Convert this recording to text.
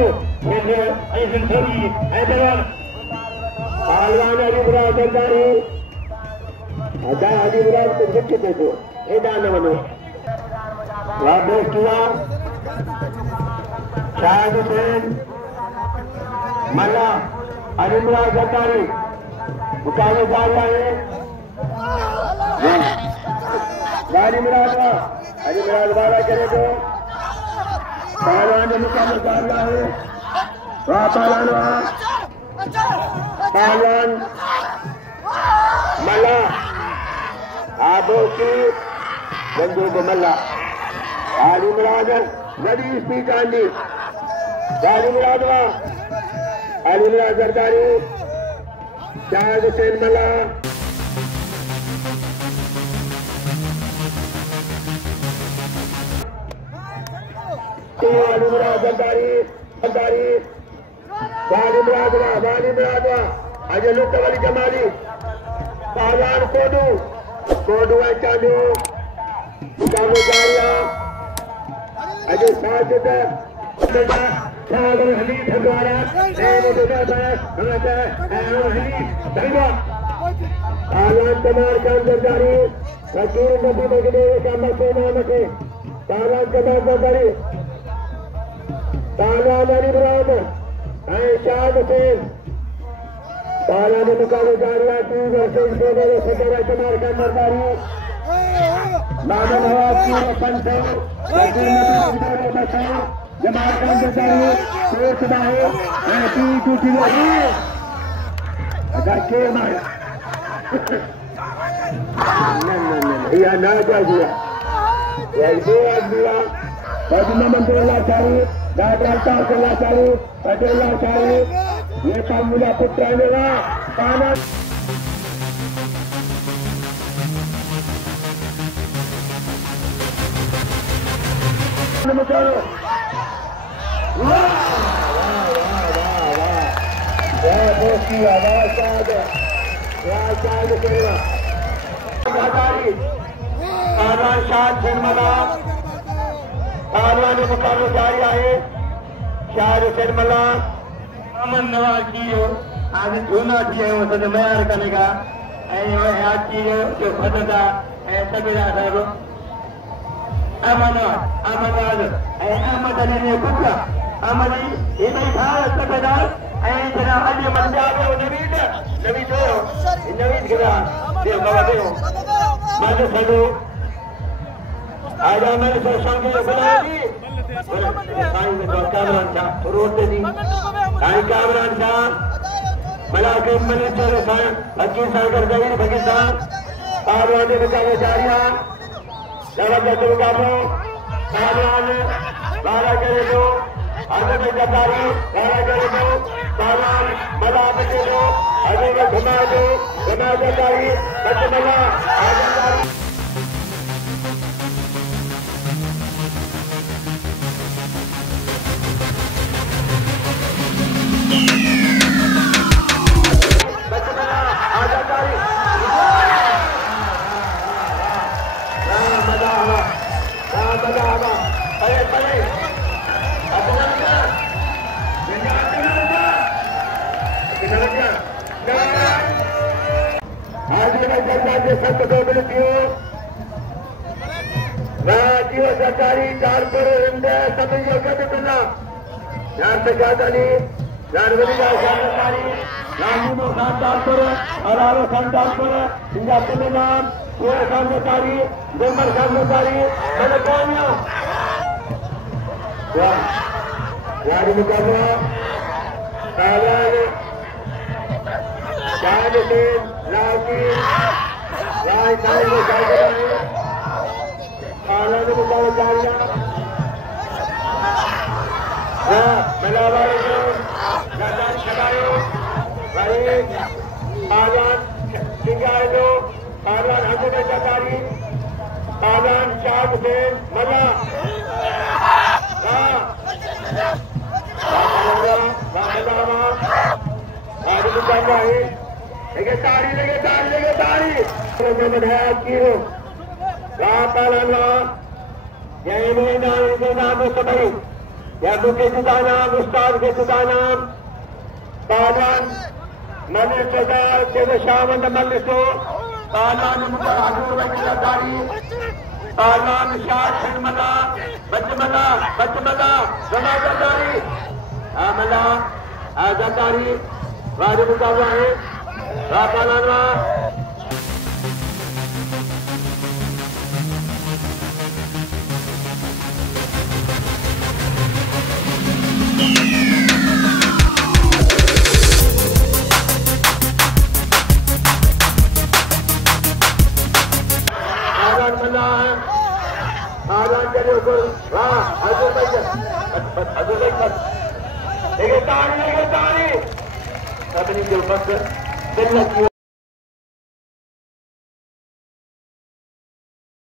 Sindh, Pehlwan Haji Murad Zardari, Haji Murad को जिक्र दे दो, ये दान बनो। वापस किया, शाहिद हुसैन, मल्ह, हाजी मुराद ज़रदारी, मुकाबले डाल रहे हैं। हाजी मुराद वाला करे तो पहलवान ने मुकाबले डाल रहा है। पहलवान मल्ह आबोकी बंदूक मल्ह हाजी मुराद बड़ी स्पीड आंदी हाजी मुराद ज़रदारी शाहिद हुसैन मल्ह हाजी मुराद ज़रदारी वाली मुराद अजय लुट वाली जमाली पहलवान कोडू चालू मुकाबले जारिया अजय साजिद हनीफ हज़ारा पहलवान कमाल खान ज़रदारी वकील नबी बगड़े कामत से नाम से पहलवान कमाल ज़रदारी पहलवान अली मुराद शाहिद हुसैन पहलवान मुकाबले जारिया कमाल खान ज़रदारी मामन नवाज की पंच जमाल खान ज़रदारी शेख बाहे टूटी के माया या ना जा दिया मंत्रुल्लाह चाहिए डॉक्टर तारकल्ला चाहिए पटेल्ला चाहिए ये पामुला पुत्र आनेगा पाना पहलवान मुकाबले जारी आहे शाहिद हुसैन मल्ह अमन नवाज की आज झूना थी सॼो मयार करेगा याद की जो फतदा सबीरा साहब अमन अहमद अली ने पुत्र अहमद इन था सबेदार जनाब अली मंजाब नवीद गिरा देव बाबा देव मां सॼो आज मैंने सोचा कि ये बना दी साईं में कामरान शाह रोड पे दी साईं कामरान शाह मलाखरो में चले साईं हकीम साईं कर गई पाकिस्तान पहलवान मुकाबले जारिया जबरदस्त मुकाबला पहलवान बाला करे दो हजरत ज़रदारी बाला करे दो पहलवान मल्ह बचे दो हजरत घुमा ज़रदारी बच मल्ह ज़रदारी चारपुर ज़रदारी नाम खानदानपुर अलारो खानदानपुर सिंगापुर नाम पूरे खानदारी गोमर खानदारी मैंने कौन गाड़ी मुकाबला पहलवान शाहिद हुसैन लाहौटी राय साहिब पहलवान मुकाबला जारिया पहलवान सिंगारो पहलवान हजूर ज़रदारी पहलवान शाहिद हुसैन मल्ह या मुझे जुदा नाम उस्ताद के जुदा नाम पहलवान मल्ह सरदार के शामंद मल्ह सो पहलवान हजूर बक्स की अदाकारी पहलवान शाहिद मल्ह बच मल्ह जमादारी मल्ह आजादारी वाजिब मुकाबला है पहलवान तारी सभिनी जो बस दिल